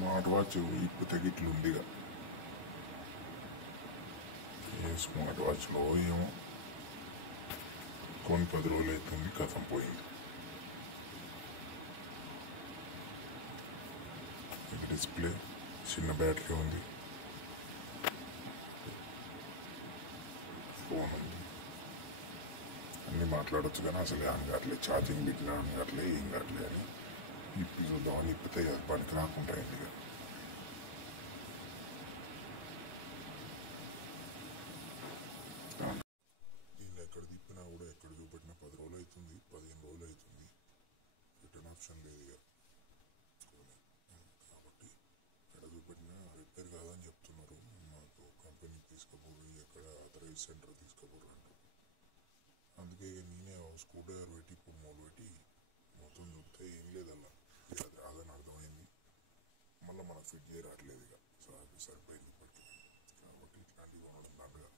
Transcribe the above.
Smart watch ఇప్పితే గిట్లుందిగా. ఏ స్మార్ట్ వాచ్లో ఏమో కొన్ని 10 రోజులు అవుతుంది, కథం పోయింది. ఇది డిస్ప్లే, చిన్న బ్యాటరీ ఉంది, ఫోన్ ఉంది, అన్నీ మాట్లాడచ్చు. కానీ అసలు ఆన్ కావట్లే, ఛార్జింగ్ పెట్టినా ఆన్ కావట్లే, ఏం కావట్లే అని ఇప్పి చూద్దామని ఇప్పితే అది పనికి రాకుండా అయింది. ఇక దీన్ని ఎక్కడ తిప్పినా కూడా, ఎక్కడ చూపెట్టినా 10 రోజులు అవుతుంది, 15 రోజులు అవుతుంది. రిటర్న్ ఆప్షన్ లేదు ఇక. కాబట్టి ఎక్కడ చూపెట్టినా రిపేర్ కాదని చెప్తున్నారు. మాకు కంపెనీకి తీసుకుపోరు, ఎక్కడ అథరైజ్ సెంటర్ తీసుకుపోరు అంటారు. అందుకే నేనే స్క్రూ డ్రైవర్ పెట్టి మొదలు పెట్టి మొత్తం చూపితే ఏం లేదు అలా, అది రాదని అర్థమైంది. మళ్ళీ మనకు ఫిట్ చేయరాట్లేదు ఇక, సరిపోయింది ఇప్పటికీ. కాబట్టి ఇట్లాంటివి కొనడం దండగా.